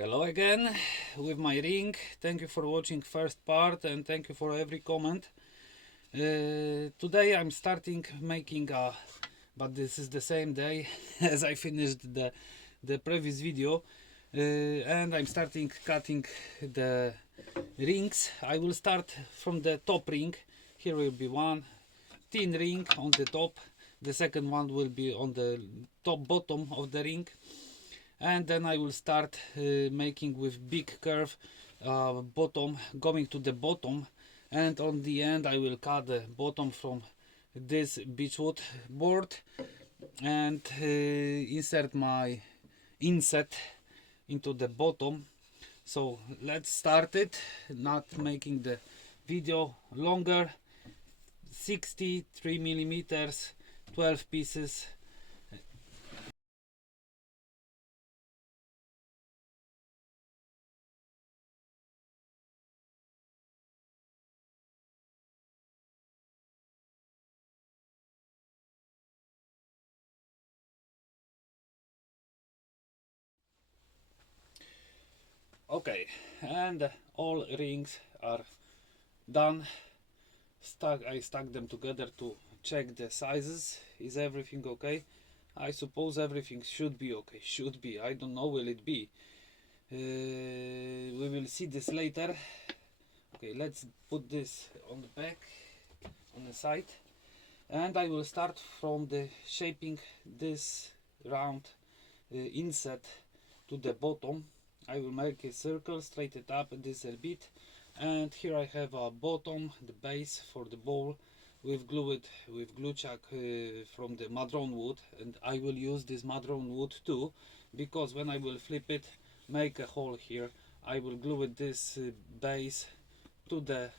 Hello again with my ring. Thank you for watching first part and thank you for every comment. Today I'm starting making but this is the same day as I finished the previous video, and I'm starting cutting the rings. I will start from the top ring. Here will be one thin ring on the top. The second one will be on the top bottom of the ring, and then I will start making with big curve bottom going to the bottom, and on the end I will cut the bottom from this beechwood board and insert my inset into the bottom. So let's start it, not making the video longer. 63 millimeters, 12 pieces. Okay, and all rings are done. I stuck them together to check the sizes. Is everything okay? I suppose everything should be okay. Should be. I don't know. Will it be? We will see this later. Okay, let's put this on the back, on the side, and I will start from the shaping this round inset to the bottom. I will make a circle, straighten it up this a bit, and here I have a bottom, the base for the bowl. We've glued it with glue chuck from the madrone wood, and I will use this madrone wood too, because when I will flip it, make a hole here, I will glue it this base to the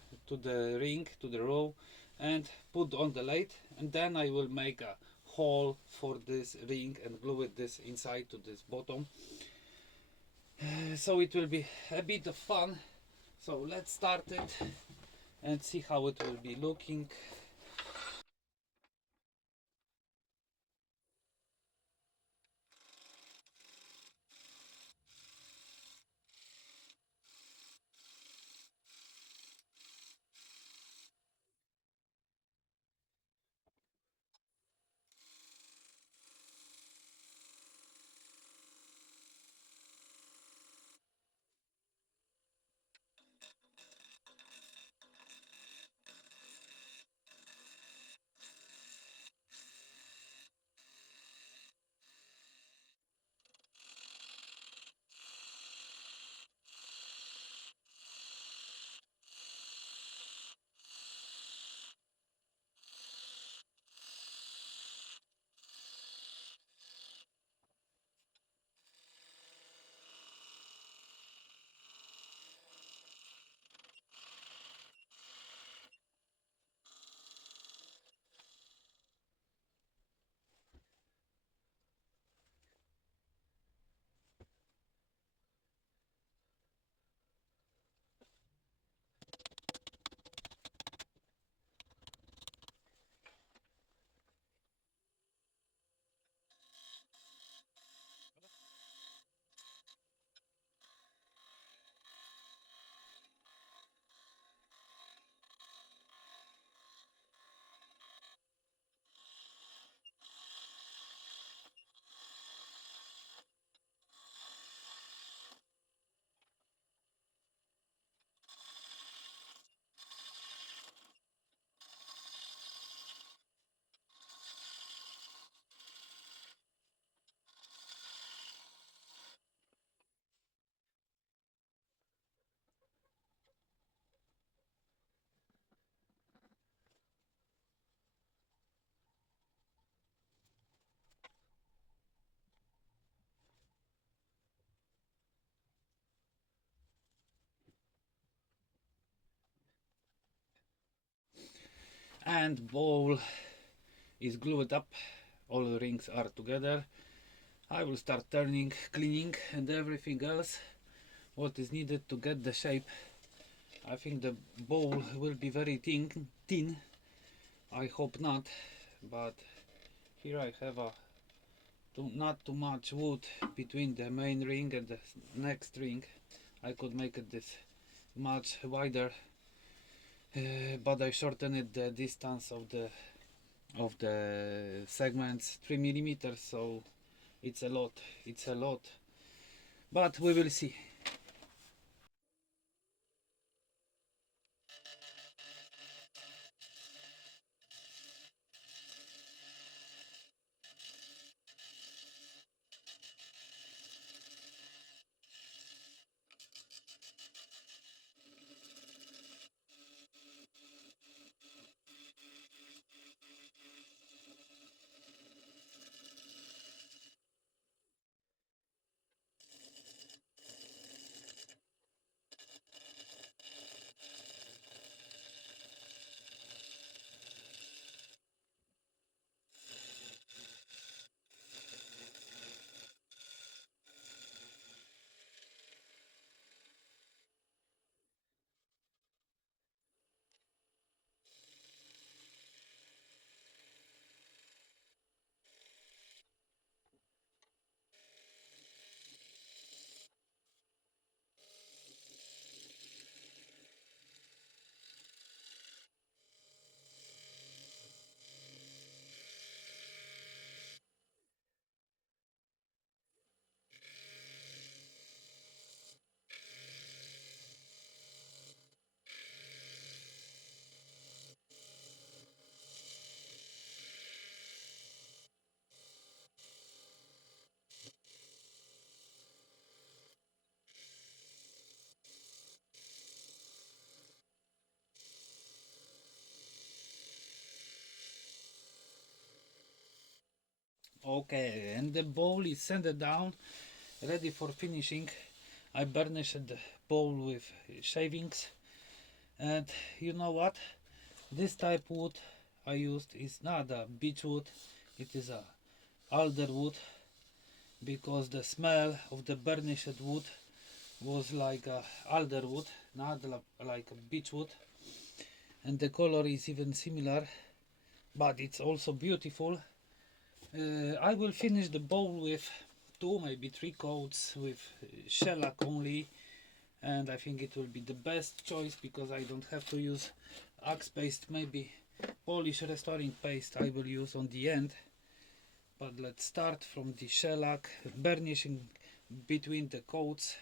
ring, to the row, and put on the lathe, and then I will make a hole for this ring and glue it this inside to this bottom. So it will be a bit of fun. So let's start it and see how it will be looking. And bowl is glued up, all the rings are together. I will start turning, cleaning and everything else what is needed to get the shape. I think the bowl will be very thin. I hope not, but here I have a not too much wood between the main ring and the next ring. I could make it this much wider, but I shortened the distance of the segments 3 millimeters, so it's a lot. It's a lot, but we will see. Okay, and the bowl is sanded down, ready for finishing. I burnished the bowl with shavings, and you know what? This type wood I used is not a beech wood, it is a alder wood, because the smell of the burnished wood was like a alder wood, not like a beech wood, and the color is even similar, but it's also beautiful. I will finish the bowl with 2, maybe 3 coats with shellac only, and I think it will be the best choice because I don't have to use axe paste. Maybe polish restoring paste I will use on the end, but let's start from the shellac, burnishing between the coats.